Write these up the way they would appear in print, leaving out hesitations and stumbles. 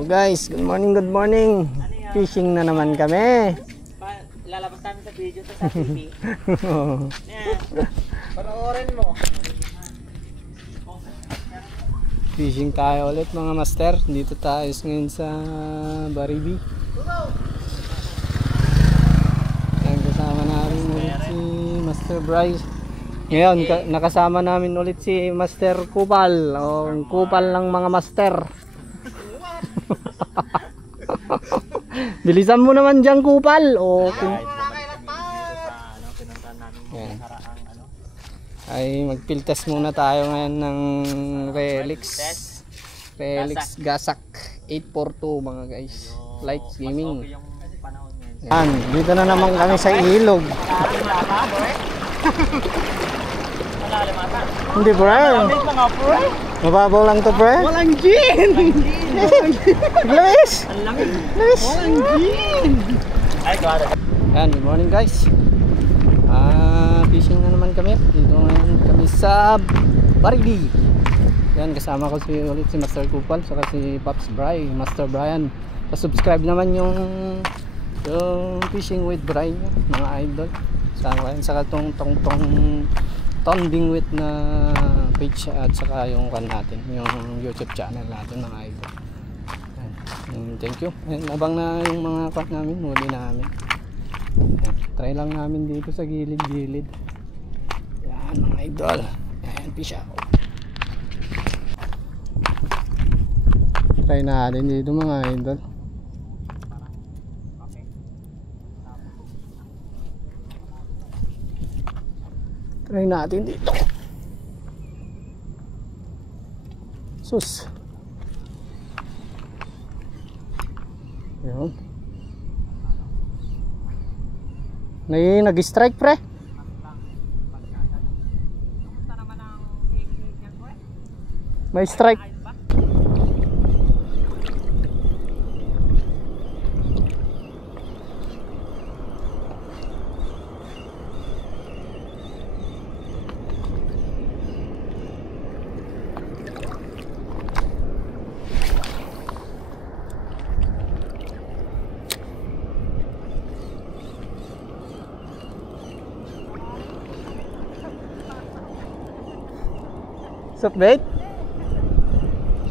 Hello guys, good morning, good morning. Fishing na naman kami. Lalabas namin sa video to sa TV. Panoorin mo. Fishing tayo ulit mga master. Dito tayo ngayon sa Baribi. Yan, kasama namin ulit si Master Bryce. Ngayon, nakasama namin ulit si Master Kupal. O, kupal ng mga master. Bilisan mo naman dyan, Kupal. O, ay mag-field test muna tayo ngayon ng Relix Gasak 842 mga guys. Light Gaming. Yan, dito na naman kami sa ilog. Hindi pre. Mababaw lang to pre. Walang gin. Luis. Walang gin. Ay, got it. Yan, good morning guys. Fishing na naman kami. Dito ngayon kami sa Baribi. Yan, kasama ko ulit si Master Kupal saka si Pops Bry, Master Brian. Pa-subscribe naman yung Fishing with Brian, mga idol. Saka tong Tonding with na page at saka yung kan natin, yung YouTube channel natin mga idol. Yan. Thank you. And abang na yung mga cut namin, huli namin. Yan. Try lang namin dito sa gilid-gilid. Yan mga idol. Yan, fish out. Try natin dito mga idol. Try natin dito. Sus. Yan. Nag-strike pre. May strike. Softbait?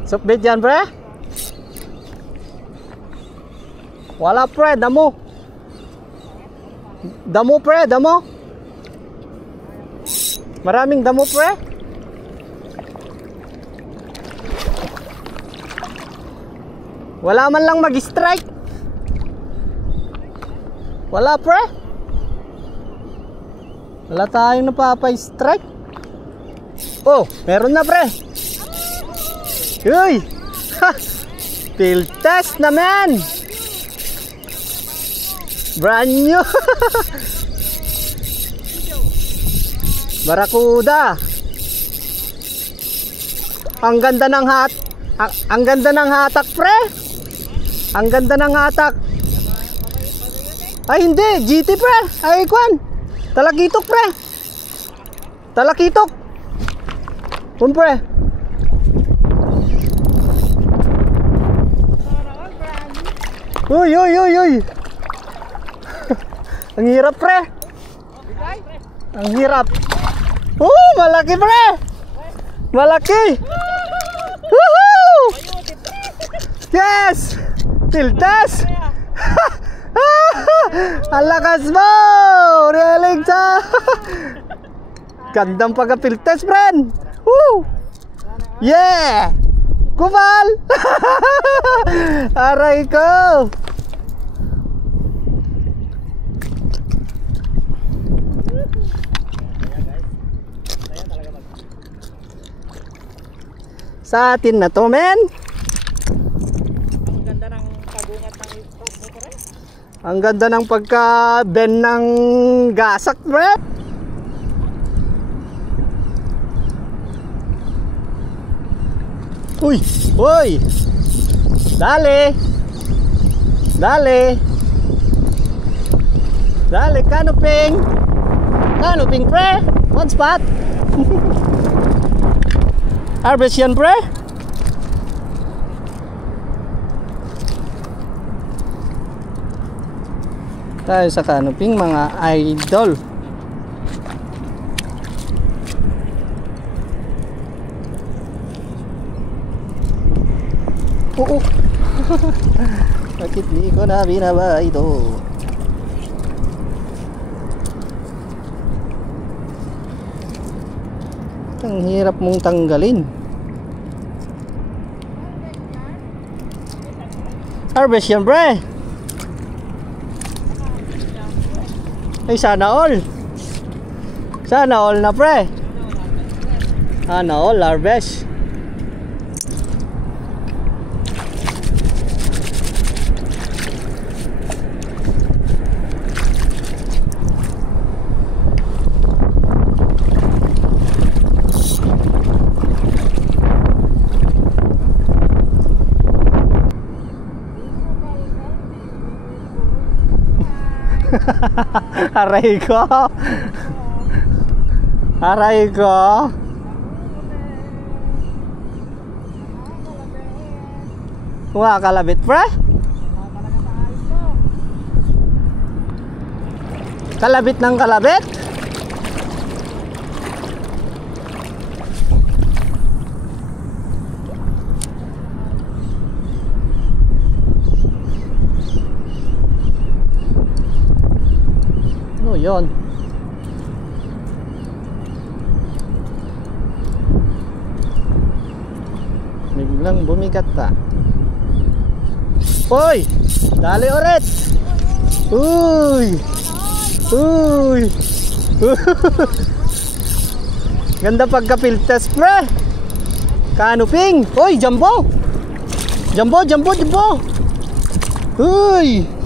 Softbait yan pre? Wala pre, damo. Damo pre, damo. Maraming damo pre. Wala man lang mag-strike. Wala pre. Wala tayong napapa-strike. Oh, meron na pre. Uy. Field test naman. Brand new. Barakuda. Ang ganda ng ang ganda ng hatak pre. Ang ganda ng hatak. Ay hindi, GT pre. Ay kwan. Talakitok pre. Talakitok. Kun pre. Uy. Ang hirap pre. Ang hirap. Malaki pre. Malaki. Woohoo! Yes! Tiltas! Ang lakas mo! Reling sa... Gandang pagka-piltes friend! Woo! Yeah! Kupal! Aray ko! Sa atin na to men. Ang ganda ng pabungat ng stop mo pre. Ang ganda ng pagka-bend ng gasak pre. Uy! Uy! Dale! Dale! Dale, canoping! Canoping pre! One spot! Harvest yan pre? tayo sa canoping mga idol. Oo. Bakit di ko na binaba ito? Ang hirap mong tanggalin. Harvest yan, pre. Ay, sana all. Sana all na, pre. Sana all, harvest. Aray ko. Aray ko. Kuha kalabit, pre. Kalabit ng kalabit. Ano yun? Biglang bumigat ta. Uy! Dali ulit! Uy! Uy! Ganda pagka-field test, pre! Canoping! Uy! Jumbo! Jumbo! Jumbo! Jumbo! Uy!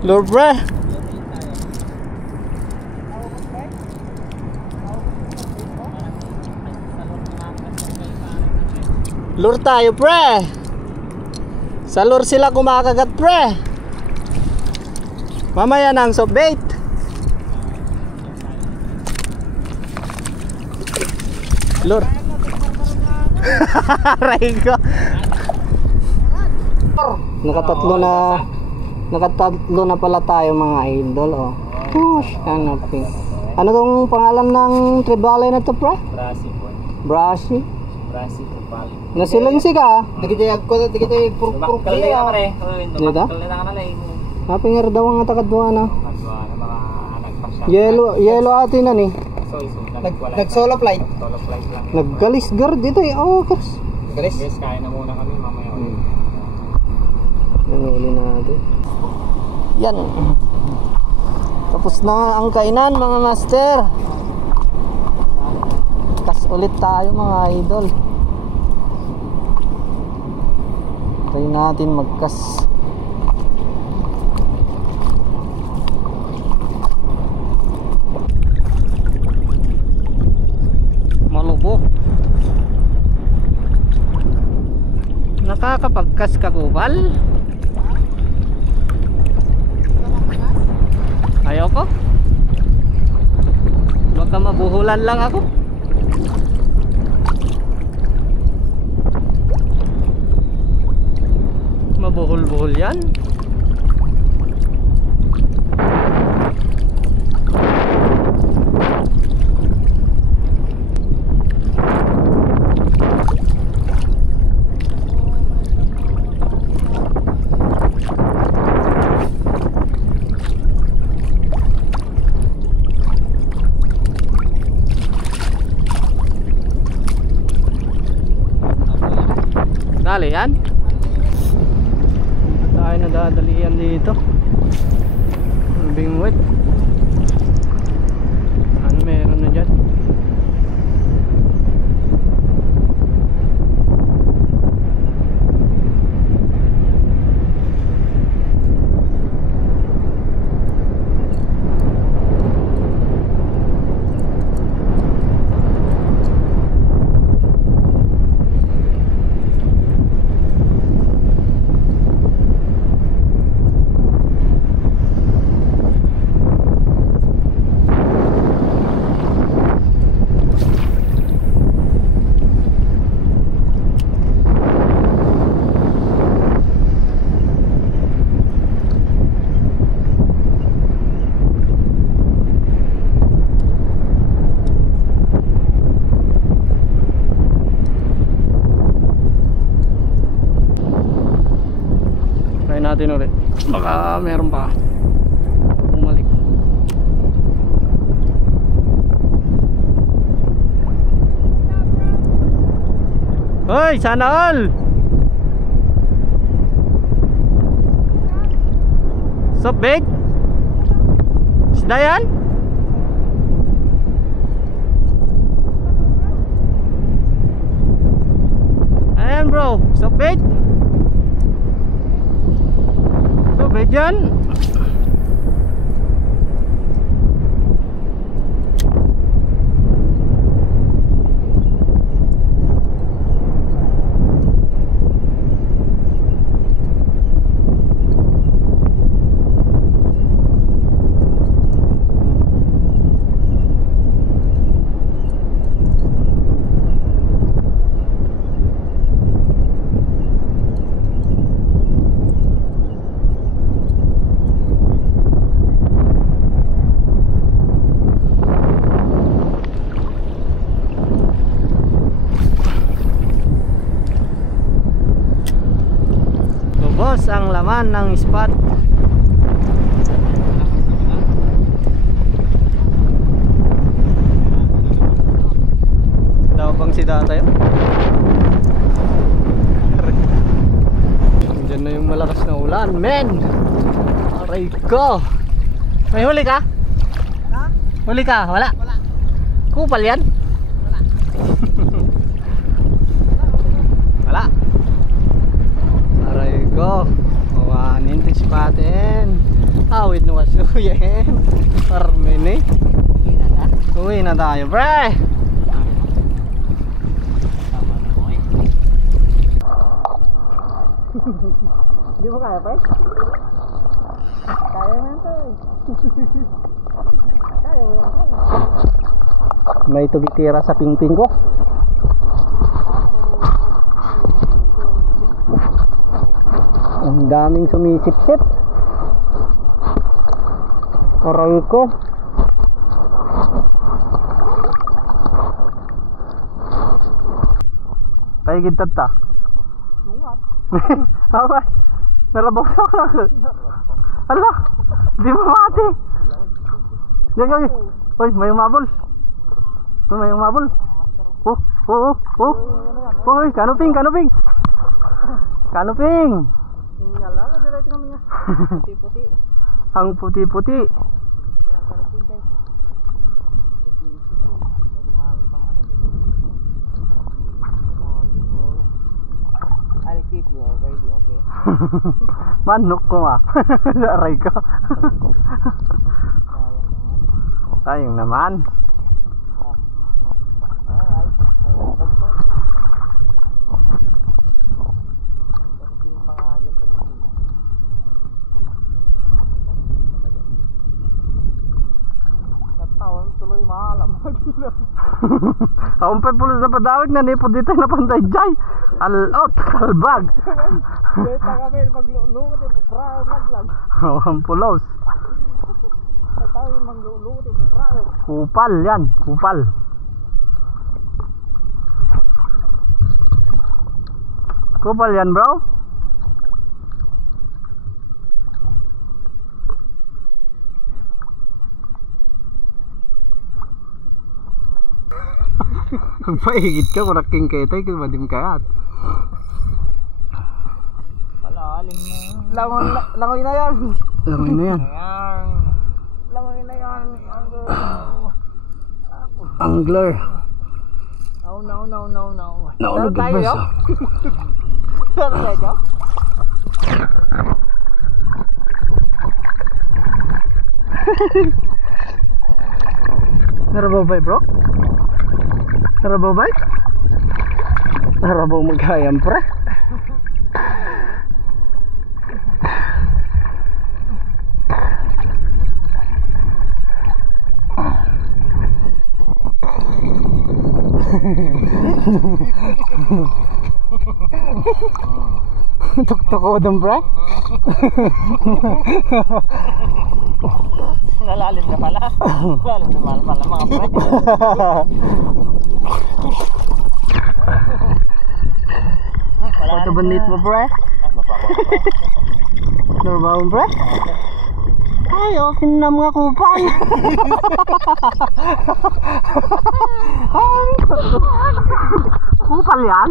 Lure, pre! Lure tayo, pre. Sa lure sila kumakagat, pre. Mamaya na ang soft bait. Lure. Aray ko. Nakatatlo na pala tayo mga idol, oh. Gosh, canopy. Ano tong pangalan ng tribale na to, pre? Brasi po. Brasi. Brasi po pali. Nasilensi ka? Dikitay ko, dikitay purpur Kalay na pare. Dito? Kalay na kanalay. Mapinger daw ang atakadwa na. Kadwa na mga nagpasya. Yellow atin na ni. Nag-solo flight. Solo flight lang. Naggalis guard dito eh. Oh, kers. Galis. Guys, kain na muna kami mamaya ulit. Yan uli natin. Yan. Tapos na ang kainan mga master. Kas ulit tayo mga idol. Try natin magkas. Malubo. Nakakapagkas ka, Kubal? Ayoko. Baka mabuhulan lang ako. Mabuhol-buhol yan. Dali yan. Tayo na Baka meron pa bumalik. Hoy, sana all. Sup, big? Isda yan? Ayan bro, sup, big? Sup, big yan? Boss, ang laman ng spot. Daw bang si tatay? Diyan na yung malakas na ulan, men. Aray ko. May huli ka? Ha? Huli ka? Wala? Wala. Kupal yan? Wala. Wala. Aray ko. Mawanin ito sipatin. Awit na wasuyen. Parmin eh. Uwi na tayo, pre. Hindi mo kaya, pre? Kaya mo ito. Kaya mo yan. May tubitira sa pingping ko. Ang daming sumisip-sip. Aray ko. Paigid tata. Abay, narabagsak na. Ala, di mo mati. Diyan. Uy, may umabol. May umabol. Uy, kanuping. Kanuping. Inyala, nagdalay tingnan mo niya. Puti-puti. Ang puti-puti. Puti ng karating guys. Puti-puti. May dumami pang ano guys. I'll keep you already, okay? Manok ko nga. Aray ko. Sayang naman. Sayang naman. Alright. Kasi yung pangagal sa dami. Natawan tuloy mahalam. Ang pulos na padawig na nipo dito na panday jay. Alot, kalbag. Beta kami, maglulungot yung brao naglag. Ang pulos. Natawa yung maglulungot yung brao. Kupal yan, kupal. Kupal yan bro. Ang paigit ka, kuraking ketay, kung madim kayat. Palalim na. Langoy na yan. Langoy na yan. Ayan. Langoy na yan. Angler. Oh no. Naulog Tayo ang yun? baso. Saan tayo? Narababay bro? Narababay? Narabaw maghayam pre. Tuk-tukodong pre. Nalalim na pala. Nalalim na pala mga pre. Photo bandit mo pre. Ay, mapapa pre. Normal pre? Ay, okay na mga kupal. Kupal yan?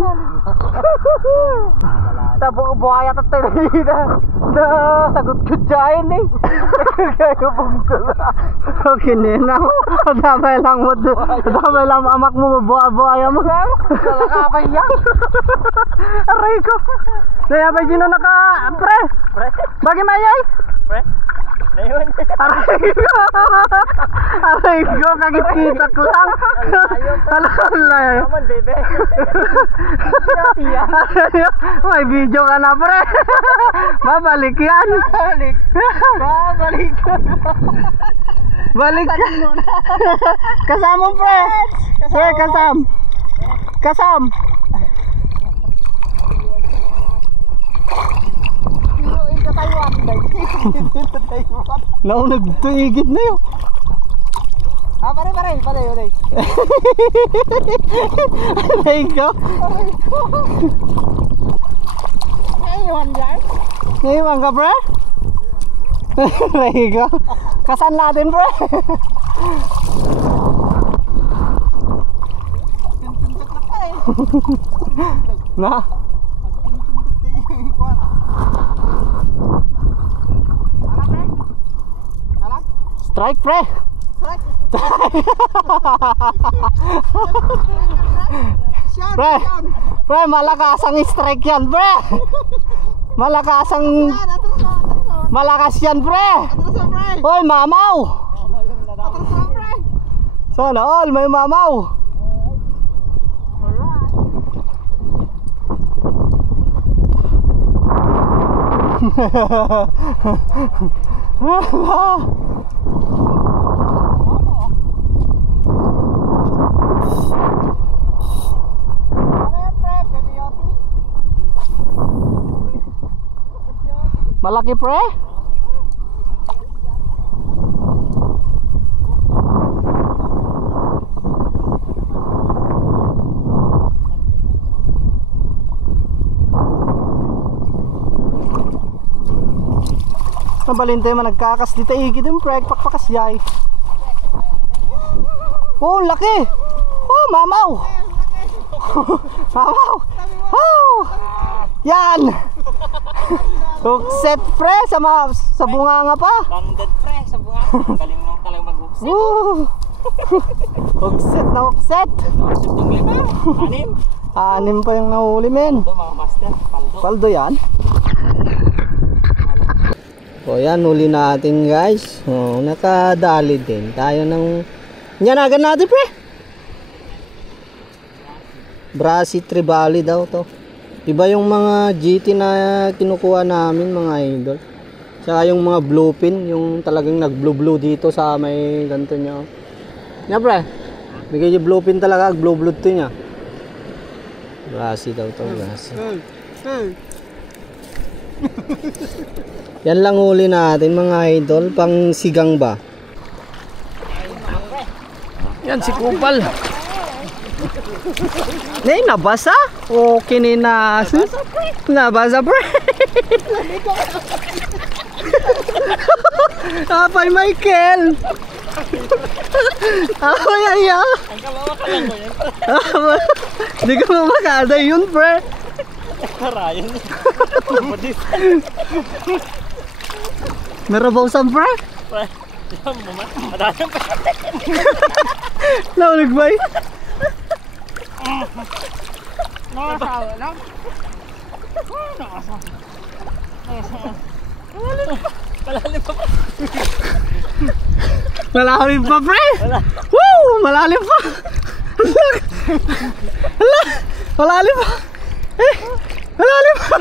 Tapos buhaya tatay na sagot ko dyan eh. Kaya bungkol. Okay na. Damay lang mo. Damay lang amak mo buhaya mo. Kalakapay yan. Aray ko. Kaya ba dyan na naka... Pre? Bagi mayay? Pre? Naiwan. Aray ko. Kagit-kita ko lang. Alay. Naman, bebe. May video ka na pre. Babalik yan. Babalik. Balik ka. Kasama pre. Pre, kasam. Naunag tuigit na yun. Pare. Aray ko. Ngayon dyan? Naiwan ka pre? Aray ko. Kasan natin pre? Tuntuntok na pa eh. Na? Strike pre. Pre, malakas ang strike yan pre. Malakas yan pre. Hoy mamaw. Sana all may mamaw. Malaki pre? Mabalintay man nagkakas dito igid yung pre, pakpakas yay. Oh, laki. Oh, mamaw. Mamaw. Oh. Yan. Hugset pre sa bunganga pa. Landed pre sa bunga. Galing mo talaga mag-hugset. Hugset na hugset. Hugset ng lima. Anim pa yung nahuli men. Ito mga master. Paldo yan. O yan, huli natin guys. O, nakadali din. Tayo ng... Nyanagan natin pre. Brasi Tribali daw to. Iba yung mga GT na kinukuha namin mga idol. Saka yung mga bluefin, yung talagang nag-blue dito sa may ganito niya. Nya pre, bigay yung bluefin talaga, blue blood to niya. Brasi daw to, brasi. Yan lang huli natin mga idol, pang sigang ba? Yan si Kupal. Nay, nabasa? Okay ni na. Nabasa pre. Apay Michael. Apay aya. Ang kawawa ka lang mo yan. Di ka mamakada yun pre. Karayan. Narabawasan pre? Pre, yan mo man. Madalang pa. Naulig ba eh? Nakasawa lang. Malalim pa. Malalim pa pre? Woo! Malalim pa! Hala! Malalim pa! Eh! Malalim pa!